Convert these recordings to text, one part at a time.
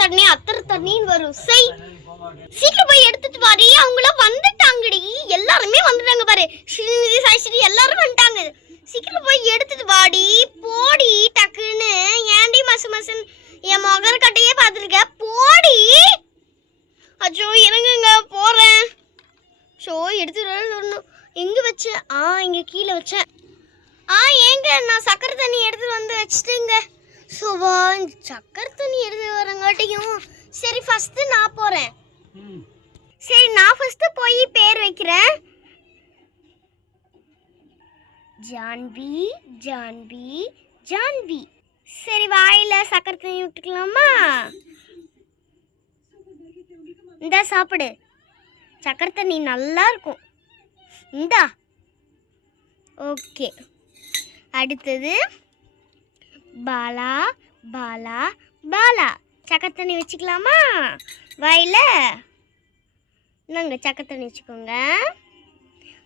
தண்ணி அத்தர் தண்ணின்னு வரும். சீக்கிரம் போய் எடுத்துட்டு வாடி. அவங்களாம் வந்துட்டாங்கடி, எல்லாருமே வந்துட்டாங்க பாரு. ஸ்ரீநிதி சாய்ஸ்ரீ எல்லாரும் வந்துட்டாங்க. சீக்கிரம் போய் எடுத்துட்டு வாடி. போடி டக்குன்னு. ஏன்டி மசன் என் மகர கட்டையே பார்த்துருக்க. போடி. அச்சோ இறங்குங்க, போறேன். ஷோ எடுத்துட்டு எங்க வச்சேன்? இங்க கீழே வச்சேன். ஏங்க நான் சக்கரை தண்ணி எடுத்து வந்து வச்சுட்டுங்க. சோவா இந்த சக்கரை தண்ணி எடுத்து வரங்காட்டியும் சரி ஃபர்ஸ்ட் நான் போறேன். சரி நான் ஃபர்ஸ்ட் போய் பேர் வைக்கிறேன். ஜான்வி ஜான்வி ஜான்வி. சரி வாயில சக்கரை தண்ணி விட்டுக்கலாமா? இந்தா சாப்பிடு, சக்கரை தண்ணி நல்லா இருக்கும். இந்தா. ஓகே, அடுத்தது பாலா பாலா பாலா. சக்கரை தண்ணி வச்சுக்கலாமா வாயில? நாங்கள் சக்கரை தண்ணி வச்சுக்கோங்க.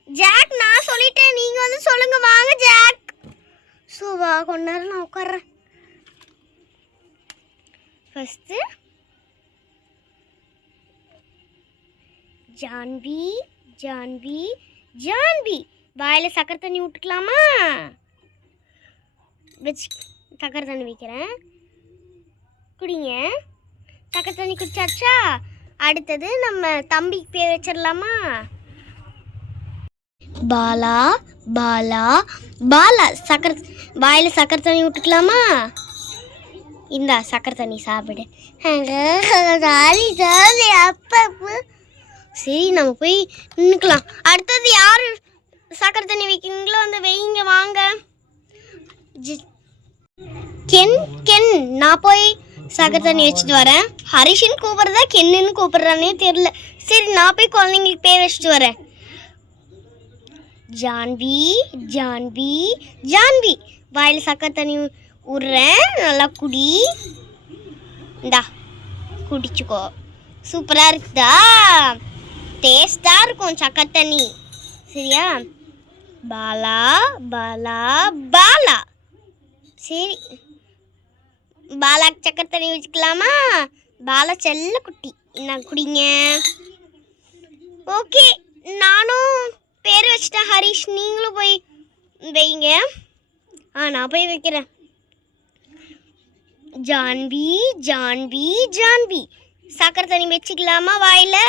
ஜாக் நான் சொல்லிட்டேன், நீங்கள் வந்து சொல்லுங்க. வாங்க ஜாக். ஸோ வா, கொஞ்ச நேரம் நான் உட்கார்றேன். ஃபஸ்ட்டு ஜான்வி ஜான்வி ஜான்வி. வாயில் சக்கரை தண்ணி விட்டுக்கலாமா? வச்சு சக்கரை தண்ணி வைக்கிறேன், குடிங்க. சக்கரை தண்ணி குடிச்சாச்சா? அடுத்தது நம்ம தம்பிக்கு பேர் வச்சிடலாமா? பாலா பாலா பாலா. சக்கரை வாயில் சக்கரை தண்ணி விட்டுக்கலாமா? இந்தா சக்கரை தண்ணி சாப்பிடு. சரி நம்ம போய் நின்றுக்கலாம். அடுத்தது யார் சக்கரை தண்ணி வைக்கிறீங்களோ அந்த வைங்க. வாங்க கென் கென். நான் போய் சக்கரை தண்ணி வச்சுட்டு வரேன். ஹரிஷின்னு கூப்பிட்றதா கென்னுன்னு கூப்பிட்றானே தெரில. சரி நான் போய் குழந்தைங்களுக்கு பேர் வச்சுட்டு வரேன். ஜான்வி ஜான்வி ஜான்வி. வாயில் சக்கரை தண்ணி விட்றேன், நல்லா குடி. இந்தா குடிச்சுக்கோ. சூப்பராக இருக்குதா? டேஸ்டாக இருக்கும் சக்கரை தண்ணி. சரியா? பாலா பாலா பாலா. சரி பாலாக்கு சக்கரை தண்ணி வச்சுக்கலாமா? பாலா செல்ல குட்டி, என்ன குடிங்க. ஓகே, நானும் பேர் வச்சுட்டேன் ஹரிஷ். நீங்களும் போய் வைங்க. நான் போய் வைக்கிறேன். ஜான்வி ஜான்வி ஜான்வி. சக்கரை தண்ணி வச்சுக்கலாமா? வாயில்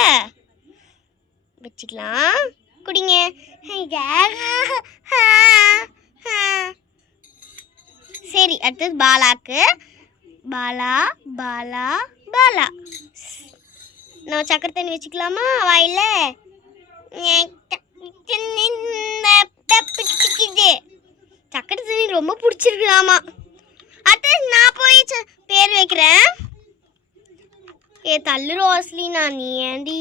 வச்சுக்கலாம், குடிங்க. சரி அடுத்தது பாலாக்கு. பாலா பாலா பாலா. நம்ம சக்கரை தண்ணி வச்சுக்கலாமா வாயில்? சக்கரை தண்ணி ரொம்ப பிடிச்சிருக்குலாமா. அடுத்தது நான் போய் பேர் வைக்கிறேன். தள்ளு ரோஸ்லினா, நீ ஏண்டி?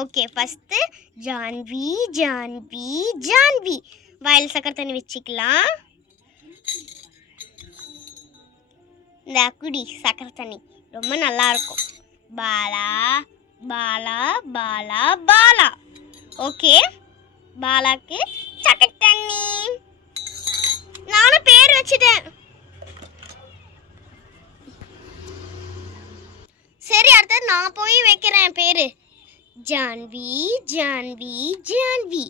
Okay, first Janhvi Janhvi Janhvi. வாயில் சக்கரை தண்ணி வச்சுக்கலாம். இந்த குடி சக்கரை தண்ணி, ரொம்ப நல்லா இருக்கும். பாலா பாலா பாலா பாலா. ஓகே, பாலாக்கு சக்கரை தண்ணி. நானும் பேர் வச்சுட்டேன். சரி அடுத்தது நான் போய் வைக்கிறேன் பேர். ஜான்வி ஜான்வி ஜான்வி.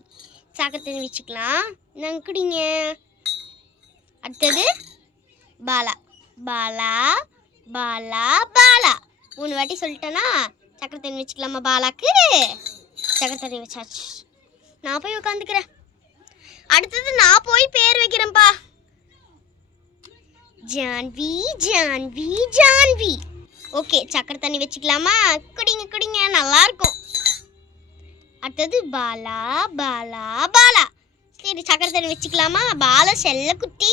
சக்கரை தண்ணி வச்சுக்கலாம், நாங்கள் குடிங்க. அடுத்தது பாலா பாலா பாலா பாலா. 3 வாட்டி சொல்லிட்டேன்னா சக்கரை தண்ணி வச்சுக்கலாமா? பாலாக்கு சக்கரை தண்ணி வச்சாச்சு. நான் போய் உட்காந்துக்கிறேன். அடுத்தது நான் போய் பேர் வைக்கிறேன்ப்பா. ஜான்வி ஜான்வி ஜான்வி. ஓகே, சக்கரை தண்ணி வச்சுக்கலாமா? குடிங்க குடிங்க, நல்லா இருக்கும். அடுத்தது பாலா பாலா பாலா. சரி சக்கரை தண்ணி வச்சுக்கலாமா? பாலா செல்லக்குட்டி,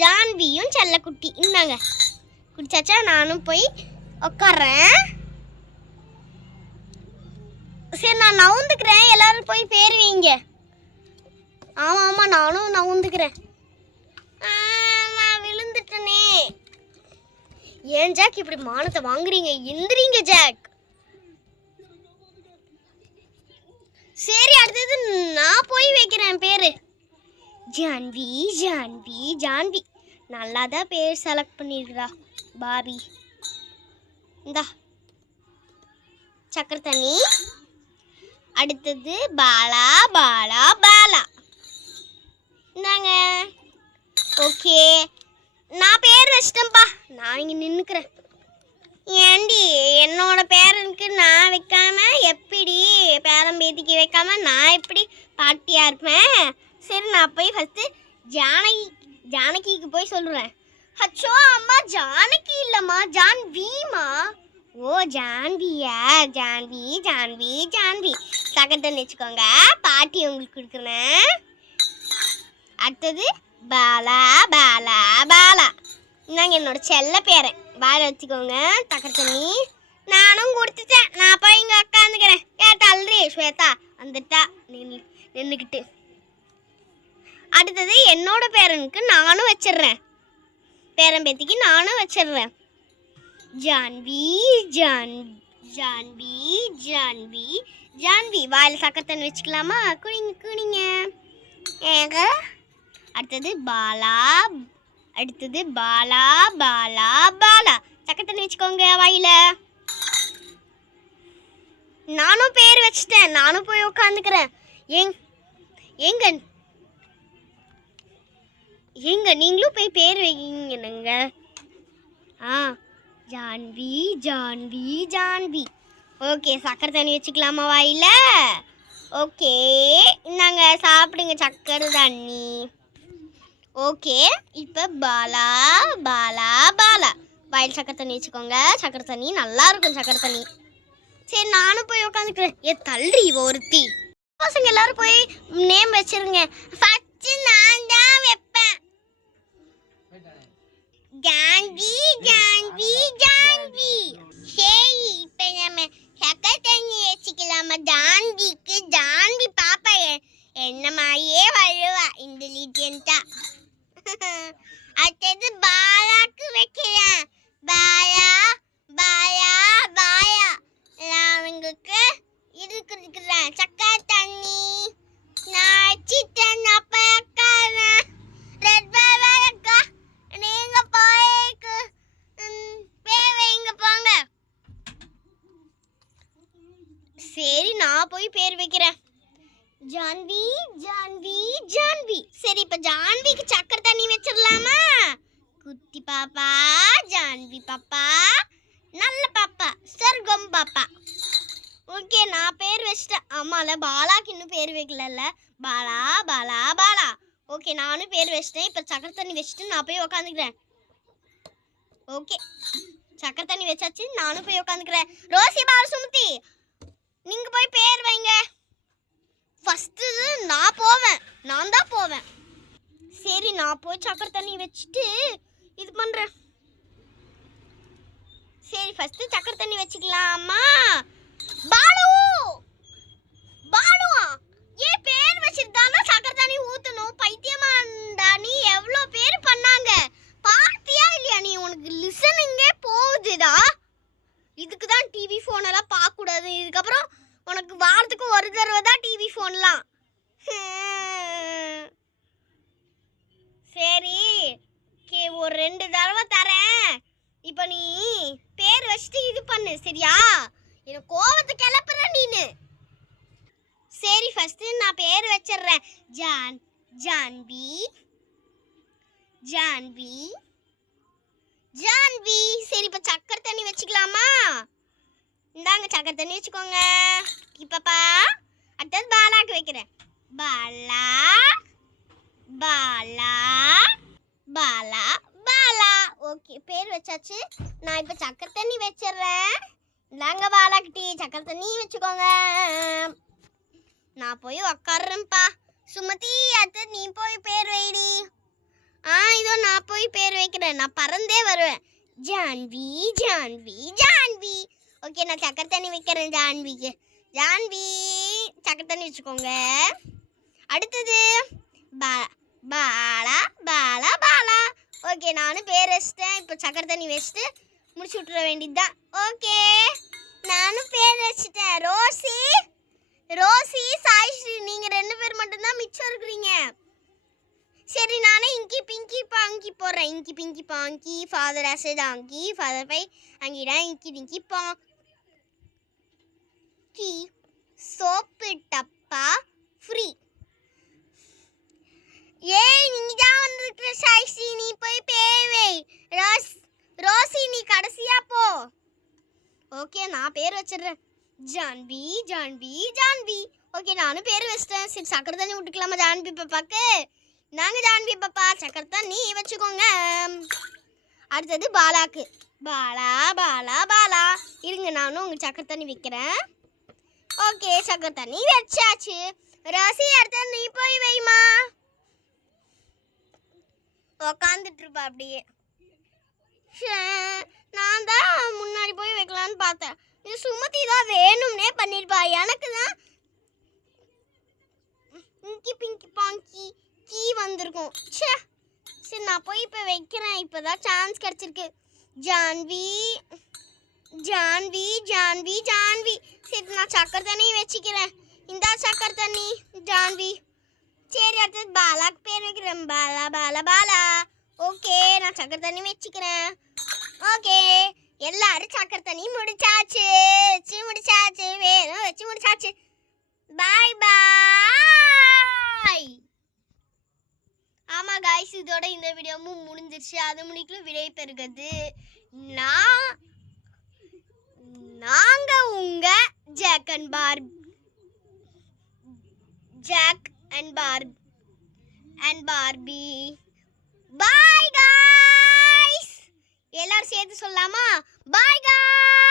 ஜான்வியும் செல்லக்குட்டி. இந்தாங்க குடிச்சாச்சா? நானும் போய் உட்கார்றேன். சரி நான் நவுந்துக்கிறேன், எல்லாரும் போய் பேர் வைங்க. ஆமாம் ஆமாம், நானும் நவுந்துக்கிறேன். நான் விழுந்துட்டேனே. ஏன் ஜாக் இப்படி மானத்தை வாங்குறீங்க? எந்திரிங்க ஜாக். சரி அடுத்தது நான் போய் வைக்கிறேன் பேரு. ஜான்வி ஜான்வி ஜான்வி. நல்லா தான் பேர் செலக்ட் பண்ணியிருக்கிறா பாபி. இந்தா சக்கரை தண்ணி. அடுத்தது பாலா பாலா பாலா. இந்தாங்க. ஓகே, நான் பேர் வச்சிட்டேன்ப்பா. நான் இங்கே நின்றுக்கிறேன். ஏண்டி என்னோட பேரனுக்கு நான் வைக்காம எப்படி பேரம்பேத்திக்கு வைக்காம நான் எப்படி பாட்டியாக இருப்பேன்? சரி, நான் போய் ஃபஸ்ட்டு ஜானகிக்கு போய் சொல்லுவேன். அச்சோ அம்மா, ஜானகி இல்லைம்மா, ஜான்விமா. ஓ ஜான்வியா? ஜான்வி ஜான்வி ஜான்வி. சக்கரை வச்சுக்கோங்க, பாட்டி உங்களுக்கு கொடுக்குறேன். அடுத்தது பாலா பாலா பாலா. இந்தாங்க என்னோட செல்ல பேரன், பாலை வச்சுக்கோங்க. சக்கரை தண்ணி நானும் கொடுத்துட்டேன். நான் போய் இங்கே உட்காந்துக்கிறேன். தள்ளுறி ஸ்வேதா வந்துட்டா நின்றுக்கிட்டு. அடுத்தது என்னோட பேரனுக்கு நானும் வச்சிடுறேன், பேரம்பேத்திக்கு நானும் வச்சிடுறேன். ஜான்வி ஜான்வி ஜான்வி ஜான்வி. வாயில் சக்கரை தண்ணி வச்சுக்கலாமா? குடிங்க குடிங்க. ஏங்க அடுத்தது பாலா. அடுத்தது பாலா பாலா பாலா. சக்கரை தண்ணி வச்சுக்கோங்க வாயில. நானும் பேர் வச்சிட்டேன், நானும் போய் உட்காந்துக்கிறேன். ஏங்க ஏங்க நீங்களும் போய் பேர் வைங்க. ஜான்வி ஜான்வி ஜான்வி. ஓகே, சக்கரை தண்ணி வச்சுக்கலாமா வாயில? ஓகே, இந்தாங்க சாப்பிடுங்க சக்கரை தண்ணி. ஓகே, இப்போ பாலா பாலா பாலா. வாயில் சக்கரை தண்ணி வச்சுக்கோங்க. சக்கரை தண்ணி நல்லா இருக்கும் சக்கரை தண்ணி. சரி, நானும் போய் உட்காந்துக்கிறேன். தள்ளுறி ஒருத்தி. பசங்க எல்லாரும் போய் நேம் வச்சிருங்க. ஃபர்ஸ்ட் நான் தான் வைப்பேன். ஜான்வி ஜான்வி ஜான்வி. சரி, இப்போ நம்ம சக்கரை தண்ணி வச்சுக்கலாமா? ஜான்விக்கு. ஜான்வி பாப்பா என்ன மாதிரியே வருவா, இன்டெலிஜென்ட்டா. அடுத்தது பாலாக்கு வைக்கிறேன். பாலா பாலா பாலா. அவங்களுக்கு இது கொடுக்குறேன் சக்கரை தண்ணி. நான் வச்சிட்டேன். அப்ப அக்காரன் ரெட் பாலாக்கா, நீங்க போய்க்கு பேர் வைங்க போங்க. சரி, நான் போய் பேர் வைக்கிறேன். ஜான்வி ஜான்வி ஜான்வி. சரி, இப்போ ஜான்விக்கு சக்கரை தண்ணி வச்சிடலாமா? குட்டி பாப்பா ஜான்வி பாப்பா, நல்ல பாப்பா, சொர்க்கம் பாப்பா. ஓகே, நான் பேர் வச்சிட்டேன். ஆமால, பாலாக்கு இன்னும் பேர் வைக்கல. பாலா பாலா பாலா. ஓகே, நானும் பேர் வச்சிட்டேன். இப்போ சக்கரை தண்ணி வச்சுட்டு நான் போய் உக்காந்துக்கிறேன். ஓகே, சக்கரை தண்ணி வச்சாச்சு, நானும் போய் உக்காந்துக்கிறேன். ரோசி பாலசுமதி, நீங்க போய் பேர் வைங்க. ஃபஸ்ட்டு நான் போவேன், நான் தான் போவேன். சரி, நான் போய் சக்கரை தண்ணி வச்சுட்டு இது பண்ணுறேன். சரி, ஃபஸ்ட்டு சக்கரை தண்ணி வச்சுக்கலாமா? பாலு பாலுவா, ஏன் பேர் வச்சுட்டானா சக்கரை தண்ணி ஊற்றணும்? பைத்தியமாண்டா நீ? எவ்வளோ பேர் பண்ணாங்க பார்த்தியா இல்லையா நீ? உனக்கு லிசனிங்கே போகுதுடா. இதுக்கு தான் டிவி ஃபோனெல்லாம் பார்க்கக்கூடாது. இதுக்கப்புறம் உனக்கு வாரத்துக்கு ஒரு தடவை தான் டிவி ஃபோன்லாம். சரி, ஒரு 2 தடவை தரேன். இப்போ நீ பேர் வச்சுட்டு இது பண்ணு, சரியா? எனக்கு கோவத்தை கிளப்புற நீனு. சரி, ஃபர்ஸ்ட் நான் பேர் வச்சிடுறேன். ஜான்வி ஜான்வி ஜான்வி. சரி, இப்போ சக்கரை தண்ணி வச்சுக்கலாமா? இந்தாங்க சக்கரை தண்ணி வச்சுக்கோங்க பாப்பா. அடுத்தது பாலாக்கு வைக்கிறேன். பாலா பாலா பாலா பாலா. ஓகே, பேர் வச்சாச்சு. நான் இப்போ சக்கரை தண்ணி வச்சிடுறேன். இந்தாங்க பாலாக்கிட்டி சக்கரை தண்ணி வச்சுக்கோங்க. நான் போய் உக்காடுறேன்ப்பா. சுமதி, அடுத்தது நீ போய் பேர் வைடி. இதோ நான் போய் பேர் வைக்கிறேன். நான் பறந்தே வருவேன். ஜான்வி ஜான்வி ஜான்வி. ஓகே, நான் சக்கரை தண்ணி வைக்கிறேன் ஜான்விக்கு. ஜான்வி சக்கரை தண்ணி வச்சுக்கோங்க. அடுத்தது பாலா பாலா பாலா. ஓகே, நானும் பேர் வச்சிட்டேன். இப்போ சக்கரை தண்ணி வச்சுட்டு முடிச்சு விட்டுற வேண்டியதுதான். ஓகே, நானும் பேர் வச்சுட்டேன். ரோசி ரோசி சாய்ஸ்ரீ, நீங்கள் 2 பேர் மட்டும்தான் மிச்சம் இருக்கிறீங்க. சரி நானே இங்கி பிங்கி பாங்கி போடுறேன். Inky pinky ponky father as a donkey father by அங்கிடா இங்கி டிங்கி பாங்கி சோப்பு டப்பா ஃப்ரீ. ஏய் நீ தான் வந்திருக்கிற சாய்ஸ்ரீ, நீ போய் பேர் வை. ரோசி நீ கடைசியா போ. ஓகே நான் பேர் வச்சிடுறேன். ஜான்வி ஜான்வி ஜான்வி. ஓகே நானும் பேர் வச்சிட்டேன். சரி சக்கரை தண்ணி விட்டுக்கலாமா ஜான்வி பாப்பாக்கு? நாங்கள் ஜான்வி பாப்பா சக்கரை தண்ணி வச்சுக்கோங்க. அடுத்தது பாலாக்கு. பாலா பாலா பாலா. இருங்க நானும் உங்கள் சக்கரை தண்ணி வைக்கிறேன். ஓகே சக்கரை தண்ணி வச்சாச்சு. ராசி அடுத்த நீ போய் வைமா. உக்காந்துட்டு இருப்பா அப்படியே. நான் தான் முன்னாடி போய் வைக்கலான்னு பார்த்தேன். இது சுமதி தான் வேணும்னே பண்ணிருப்பா. எனக்கு தான் இங்கி பிங்கி பாங்கி கீ வந்திருக்கும். சரி நான் போய் இப்போ வைக்கிறேன். இப்போதான் சான்ஸ் கிடச்சிருக்கு. ஜான்வி ஜான்வி ஜான்வி ஜான்வி. சரி நான் சக்கரை தண்ணி வச்சுக்கிறேன். இந்த சக்கரை தண்ணி ஜான்வி. சரி அடுத்தது பாலாக்கு பேர் வைக்கிறேன். பாலா பாலா பாலா. ஓகே நான் சக்கரை தண்ணி வச்சுக்கிறேன். ஓகே எல்லாரும் சக்கரை தண்ணி முடிச்சாச்சு. முடிச்சாச்சு வேணும் வச்சு முடிச்சாச்சு. பாய் பாய். ஆமாம் காய்ஸ் இதோட இந்த வீடியோவும் முடிஞ்சிருச்சு. அது முடிக்கல விடை பெறுகிறது நாங்கள் உங்கள் Jack and Barbie. Bye guys. எல்லாரும் சேர்த்து சொல்லலாமா? Bye guys.